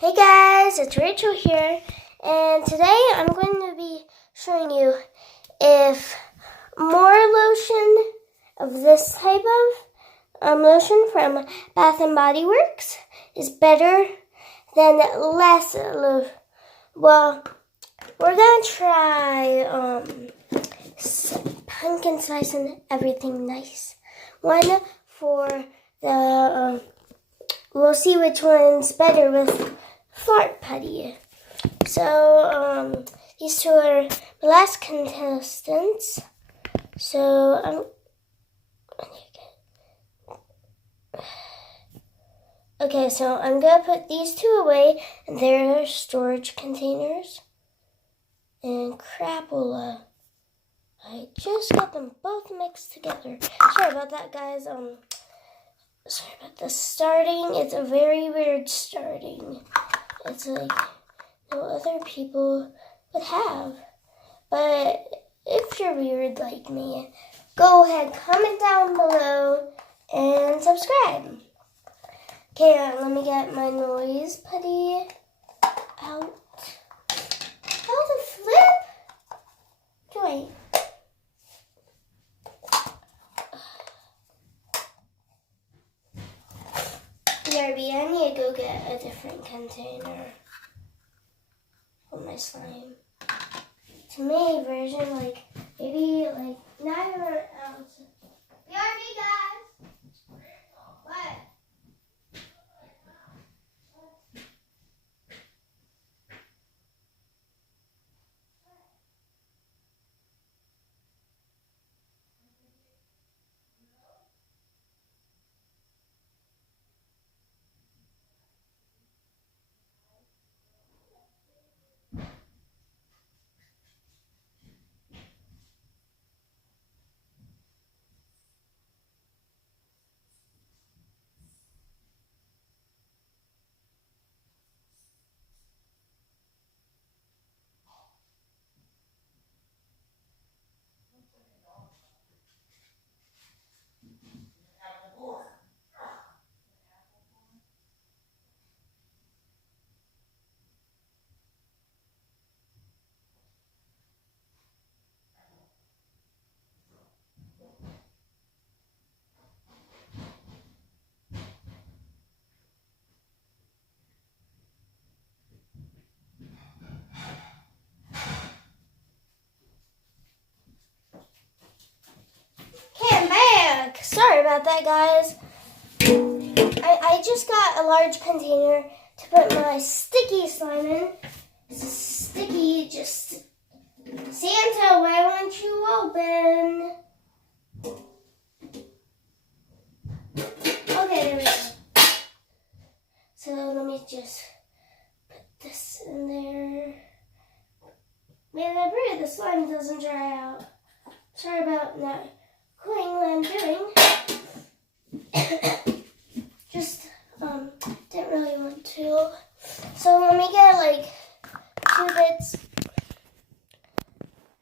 Hey guys, it's Rachel here, and today I'm going to be showing you if more lotion of this type of lotion from Bath & Body Works is better than less lotion. Well, we're going to try pumpkin spice and everything nice. One for the, we'll see which one's better with Fart Putty. So, these two are the last contestants. So, okay, so I'm going to put these two away in their storage containers. And crapola. I just got them both mixed together. Sorry about that, guys. Sorry about the starting. It's a very weird starting. It's like no other people would have. But if you're weird like me, go ahead, comment down below, and subscribe. Okay, let me get my noise putty out. How to flip? Wait. BRB, I need to go get a different container for my slime. To me, version maybe 900 ounces. BRB, guys! What? Okay, I'm back. Sorry about that, guys. I just got a large container to put my sticky slime in. This is sticky, just Santa, why won't you open? Okay, there we go. So let me just put this in there. Man, I pray the slime doesn't dry out. Sorry about not quitting what I'm doing. Just didn't really want to. So let me get 2 bits.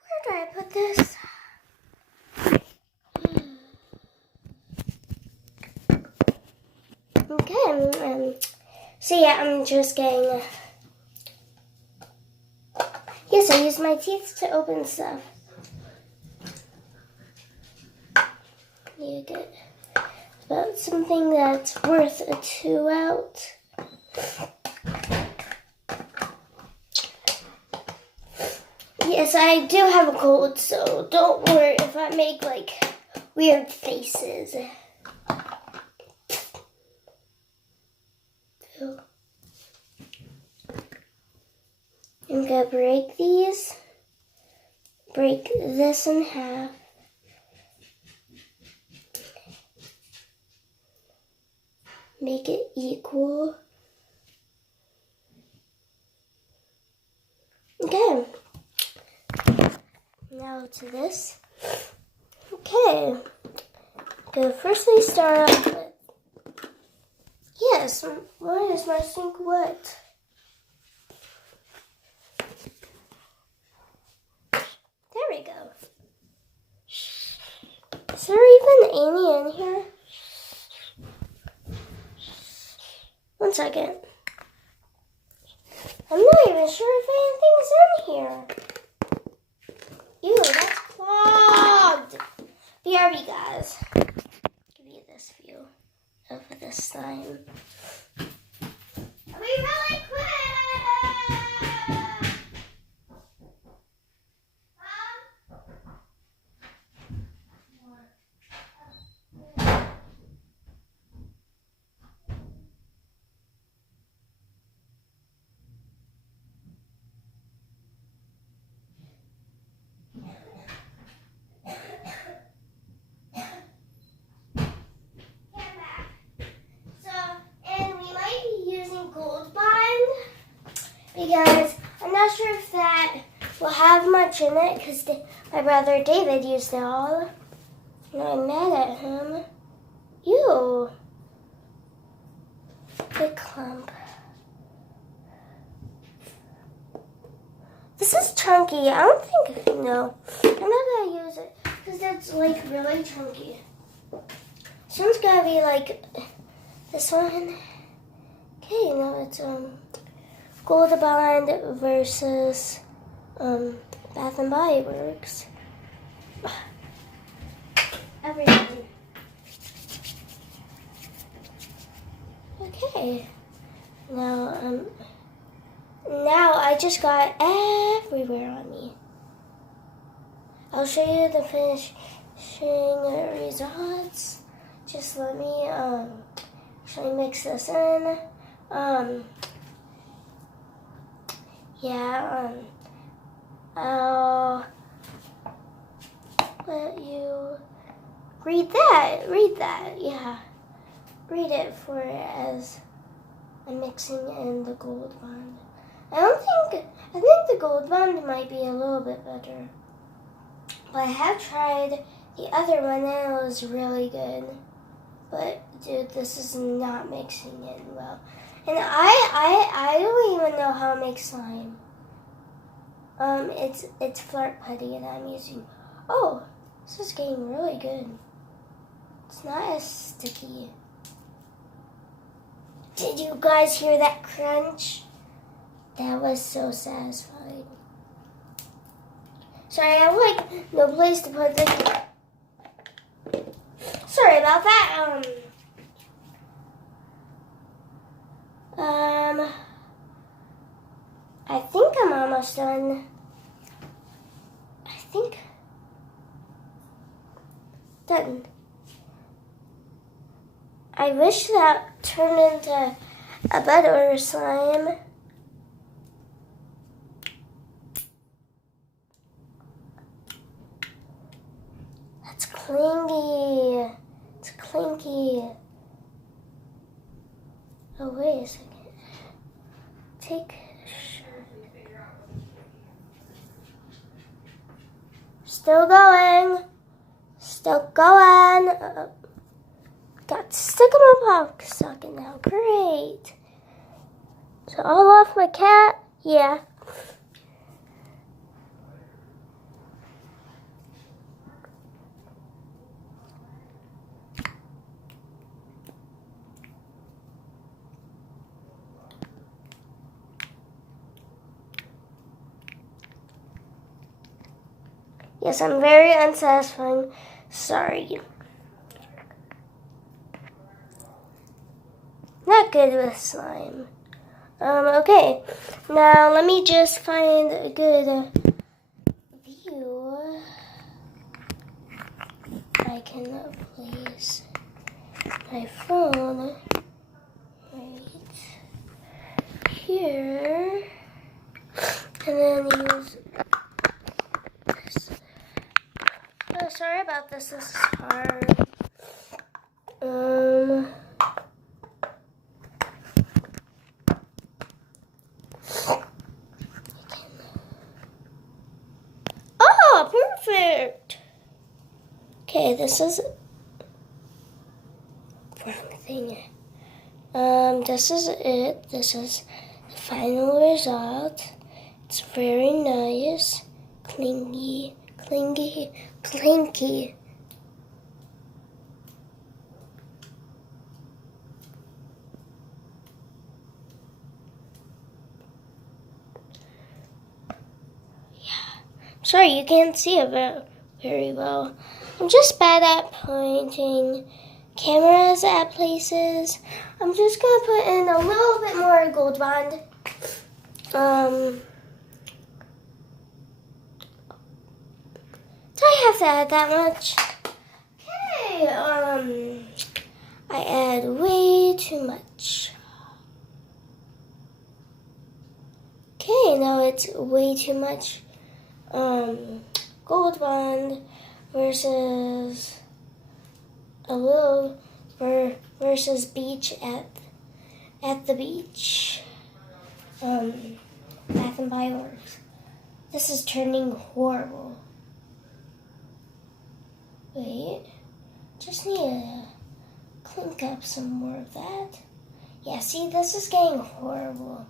Where do I put this? Okay. So yeah, I'm just getting. Yes, I use my teeth to open stuff. Need to get about something that's worth a 2 out. Yes, I do have a cold, so don't worry if I make weird faces. I'm gonna break these. Break this in half. Make it equal. Okay. Now to this. Okay. Gonna firstly start off with. Yes, why is my sink wet? There we go. Is there even Amy in here? 1 second. I'm not even sure if anything's in here. Ew, that's clogged. BRB, guys. Give you this view of the slime. I'll be really quick. Because I'm not sure if that will have much in it because my brother David used it all. And I'm mad at him. Ew. Big clump. This is chunky. I don't think, no. I'm not going to use it because it's like really chunky. This one's going to be like this one. Okay, now it's Gold Bond versus Bath and Body Works. Everything. Okay. Now I just got everywhere on me. I'll show you the finishing results. Just let me actually mix this in. I'll let you read that. Yeah. Read it for it as I'm mixing in the Gold Bond. I think the Gold Bond might be a little bit better. But I have tried the other one and it was really good. But dude, this is not mixing in well. And I don't even know how to make slime. It's Flirt Putty that I'm using. Oh, this is getting really good. It's not as sticky. Did you guys hear that crunch? That was so satisfying. Sorry, I have like no place to put this. Sorry about that. I think I'm almost done. Done. I wish that turned into a better slime. That's clingy. It's clinky. Oh, wait a second. Take Still going. Got stuck in my pocket socket now. Great. So all off my cat? Yeah. Yes, I'm very unsatisfying. Sorry. Not good with slime. Okay. Now let me just find a good view. I can place my phone right here. And then use this. Oh, sorry about this. This is hard. Oh, perfect. Okay, this is wrong thing. This is it. This is the final result. It's very nice. Clingy. Sorry, you can't see it very well. I'm just bad at pointing cameras at places. I'm just gonna put in a little bit more Gold Bond. Do I have to add that much? Okay, I add way too much. Okay, now it's way too much. Gold Bond versus versus beach at the beach. Bath and Body Works. This is turning horrible. Wait, just need to clink up some more of that. Yeah, see, this is getting horrible.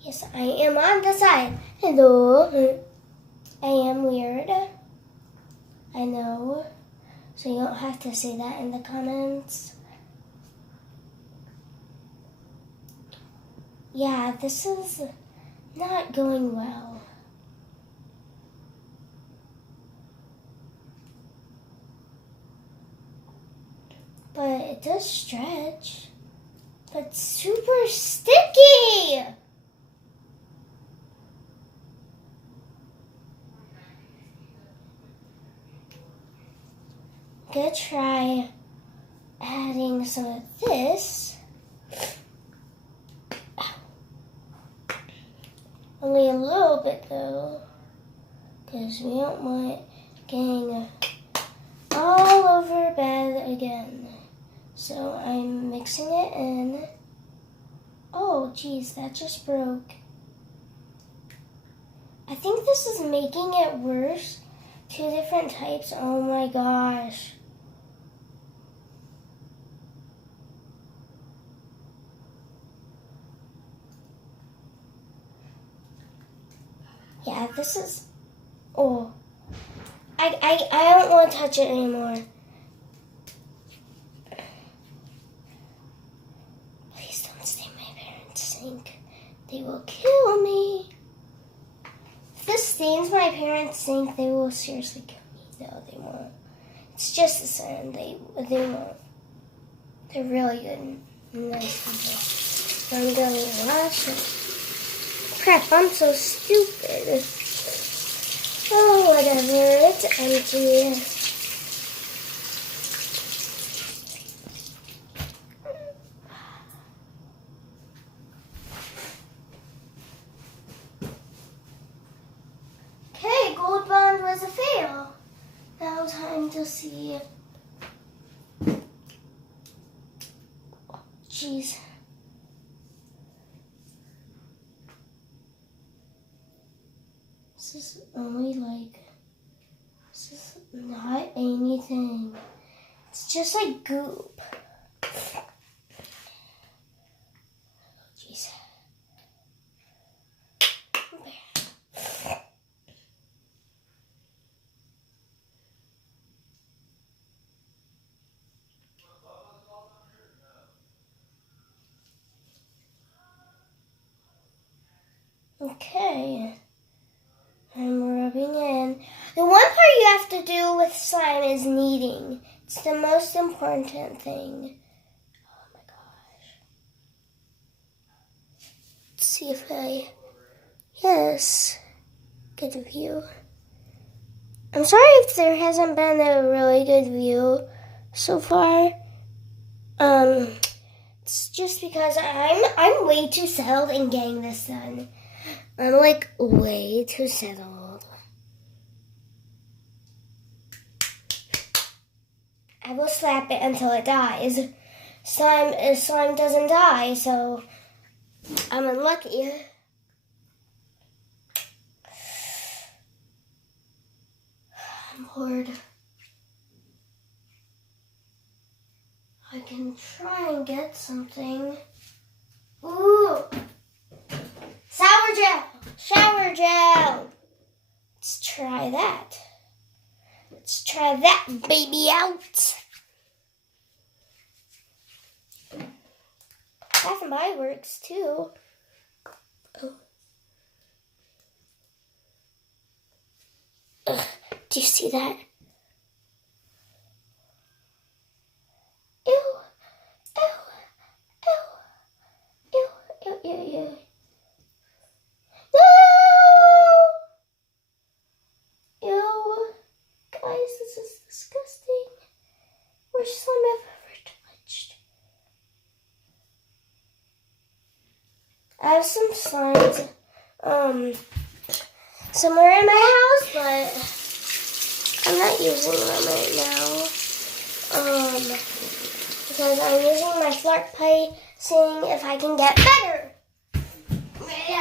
Yes, I am on the side. Hello. I am weird. I know. So you don't have to say that in the comments. Yeah, this is not going well. But it does stretch. But it's super sticky! I'm gonna try adding some of this. Only a little bit though, because we don't want getting all over bed again. So I'm mixing it in. Oh geez, that just broke. I think this is making it worse. 2 different types, oh my gosh. Yeah, this is, oh. I don't want to touch it anymore. Please don't stain my parents' sink. They will kill me. If this stains my parents' sink, they will seriously kill me. No, they won't. It's just the sand. They won't. They're really good, nice people. I'm gonna wash it. Crap, I'm so stupid. Oh, whatever. It's empty. Okay, Gold Bond was a fail. Now time to see. Jeez. This is only this is not anything. It's just like goop. Jeez. Okay. I'm rubbing in. The one part you have to do with slime is kneading. It's the most important thing. Oh my gosh. Let's see if yes, good view. I'm sorry if there hasn't been a really good view so far. It's just because I'm way too settled in getting this done. I'm like way too settled. I will slap it until it dies. Slime doesn't die, so I'm unlucky. I'm bored. I can try and get something. Ooh! Sour gel! Shower gel! Let's try that. Let's try that baby out. Bath and Body Works too. Oh. you see that? Ew. Ew. Ew. Ew. Ew. Ew. Ew. No! Ew. Guys, this is disgusting. Worst slime I've ever touched. I have some slimes, somewhere in my house, but I'm not using them right now. Because I'm using my flark pie, seeing if I can get better. Hey,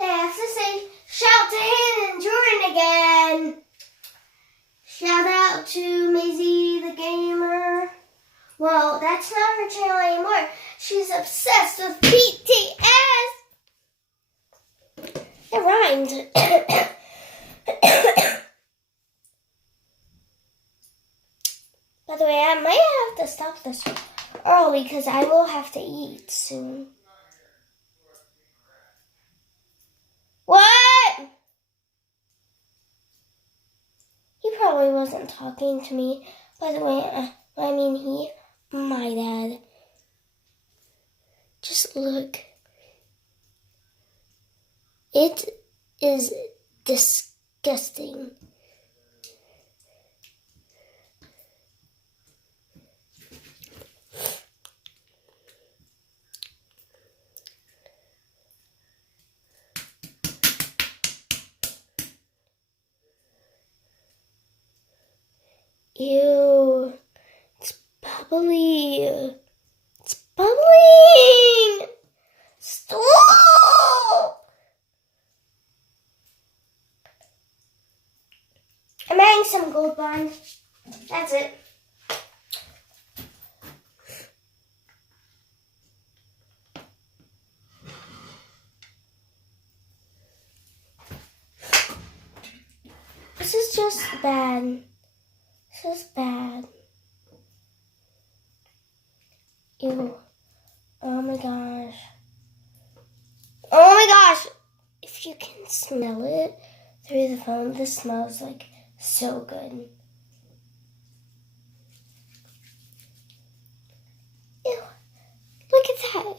I have to say, shout to Hannah and Jordan again. Shout out to Maisie the Gamer. Well, that's not her channel anymore. She's obsessed with BTS. It rhymed. By the way, I might have to stop this early because I will have to eat soon. What? He probably wasn't talking to me. By the way, my dad. Just look. It is disgusting. Ew. It's bubbly. It's bubbling. Stop. I'm adding some Gold Bond. That's it. This is just bad. This is bad. Ew. Oh my gosh. Oh my gosh. If you can smell it through the phone, this smells like so good. Ew. Look at that.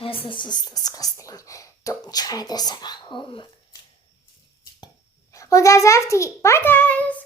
Guys, this is disgusting. Don't try this at home. Well, guys, I have to eat. Bye, guys.